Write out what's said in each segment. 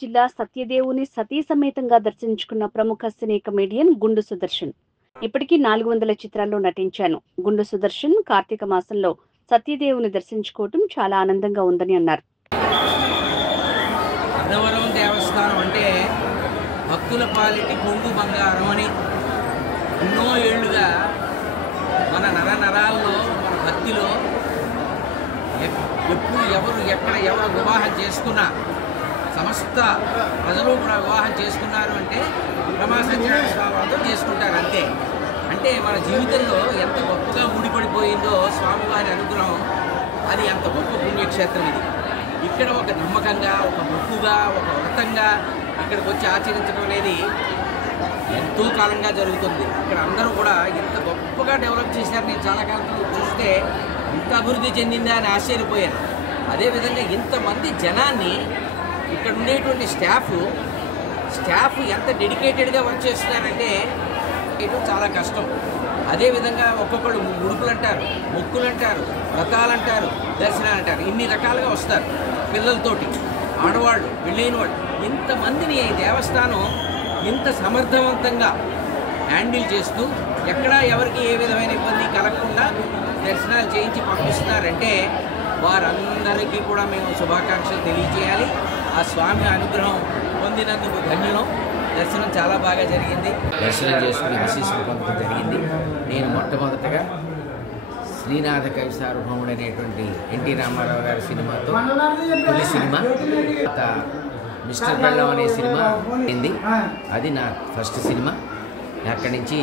జిల్లా సత్యదేవుని సతీ సమేతంగా దర్శించుకున్న ప్రముఖ సినీ కమెడియన్ గుండు సుదర్శన్. ఇప్పటికీ 400 చిత్రాల్లో నటించాను. గుండు సుదర్శన్ కార్తీక మాసంలో సత్యదేవుని దర్శించుకోవటం చాలా ఆనందంగా ఉందని అన్నారు. అన్నవరం దేవస్థానం అంటే భక్తుల పాలిటి కొంగు బంగారం అని ఎన్నో ఏళ్లుగా మన నరాల్లో మన భక్తిలో ఎప్పుడు ఎక్కడ ఎవరు వివాహం చేసుకున్నా సమస్త ప్రజలు కూడా వివాహం చేసుకున్నారు అంటే రమాసత్యనారాయణ స్వామి వారితో చేసుకుంటారు అంతే. అంటే మన జీవితంలో ఎంత గొప్పగా ముడిపడిపోయిందో స్వామివారి అనుగ్రహం, అది ఎంత గొప్ప పుణ్యక్షేత్రం ఇది. ఇక్కడ ఒక నమ్మకంగా, ఒక మొక్కుగా, ఒక వ్రతంగా ఇక్కడికి వచ్చి ఆచరించడం అనేది ఎంతో కాలంగా జరుగుతుంది. ఇక్కడ అందరూ కూడా ఎంత గొప్పగా డెవలప్ చేశారు. నేను చాలా కాలం చూస్తే ఇంత అభివృద్ధి చెందిందా అని ఆశ్చర్యపోయాను. అదేవిధంగా ఇంతమంది జనాన్ని ఇక్కడ ఉండేటువంటి స్టాఫ్ ఎంత డెడికేటెడ్గా వర్క్ చేస్తున్నారంటే ఇది చాలా కష్టం. అదేవిధంగా ఒక్కొక్కళ్ళు ముడుపులు అంటారు, మొక్కులు అంటారు, వ్రతాలు అంటారు, దర్శనాలు అంటారు, ఇన్ని రకాలుగా వస్తారు. పిల్లలతోటి, ఆడవాళ్ళు, పెళ్ళైన వాళ్ళు, ఇంతమందిని దేవస్థానం ఇంత సమర్థవంతంగా హ్యాండిల్ చేస్తూ ఎక్కడా ఎవరికి ఏ విధమైన ఇబ్బంది కలగకుండా దర్శనాలు చేయించి పంపిస్తున్నారంటే వారందరికీ కూడా మేము శుభాకాంక్షలు తెలియజేయాలి. ఆ స్వామి అనుగ్రహం పొందినందుకు ధన్యులం. దర్శనం చాలా బాగా జరిగింది. దర్శనం చేసుకుని విశేషం పొందడం జరిగింది. నేను మొట్టమొదటగా శ్రీనాథ కవి సార్వభౌముడు అనేటువంటి ఎన్టీ రామారావు గారి సినిమాతో తొలి సినిమా, మిస్టర్ బెల్లం అనే సినిమా అయింది. అది నా ఫస్ట్ సినిమా. అక్కడి నుంచి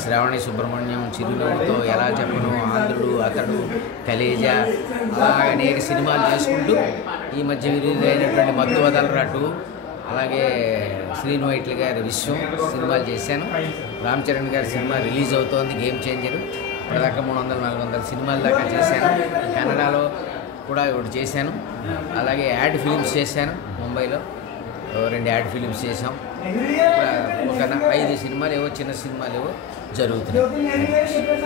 శ్రావణి సుబ్రహ్మణ్యం, చిరునవ్వుతో, ఎలా చెప్పను, ఆంధ్రుడు, అతడు, కలేజా, అలాగే అనేక సినిమాలు చేసుకుంటూ ఈ మధ్య విరుదైనటువంటి మత్తు వదలరాటు, అలాగే శ్రీను వైట్ల గారి విశ్వం సినిమాలు చేశాను. రామ్ చరణ్ గారి సినిమా రిలీజ్ అవుతోంది, గేమ్ చేంజర్. ఇప్పటిదాకా 300-400 సినిమాల దాకా చేశాను. కన్నడలో కూడా ఒకటి చేశాను. అలాగే యాడ్ ఫిలిమ్స్ చేశాను. ముంబైలో 2 యాడ్ ఫిలిమ్స్ చేసాం. ఒక 5 సినిమాలు ఏవో, చిన్న సినిమాలు ఏవో జరుగుతున్నాయి.